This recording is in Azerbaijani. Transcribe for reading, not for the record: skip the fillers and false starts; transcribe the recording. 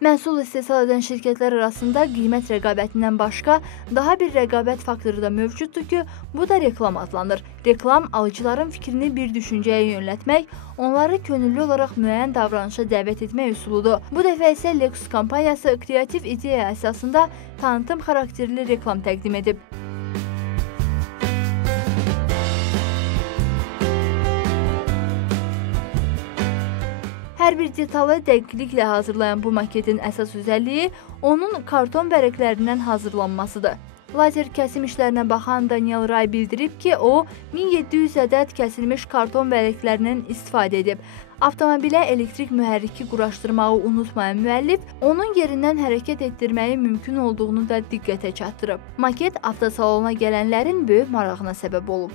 Məhsul istehsal edən şirkətlər arasında qiymət rəqabətindən başqa daha bir rəqabət faktoru da mövcuddur ki, bu da reklam adlanır. Reklam alıcıların fikrini bir düşüncəyə yönəltmək, onları könüllü olaraq müəyyən davranışa dəvət etmək üsuludur. Bu dəfə isə Lexus kompaniyası kreativ ideya əsasında tanıtım xarakterli reklam təqdim edib. Hər bir detalı dəqiqliklə hazırlayan bu maketin əsas özəlliyi onun karton vərəqlərindən hazırlanmasıdır. Lazer kəsim işlərinə baxan Daniel Ray bildirib ki, o 1700 ədəd kəsilmiş karton vərəqlərindən istifadə edib. Avtomobilə elektrik mühərriki quraşdırmağı unutmayan müəllif, onun yerindən hərəkət etdirməyi mümkün olduğunu da diqqətə çatdırıb. Maket avtosalona gələnlərin böyük marağına səbəb olub.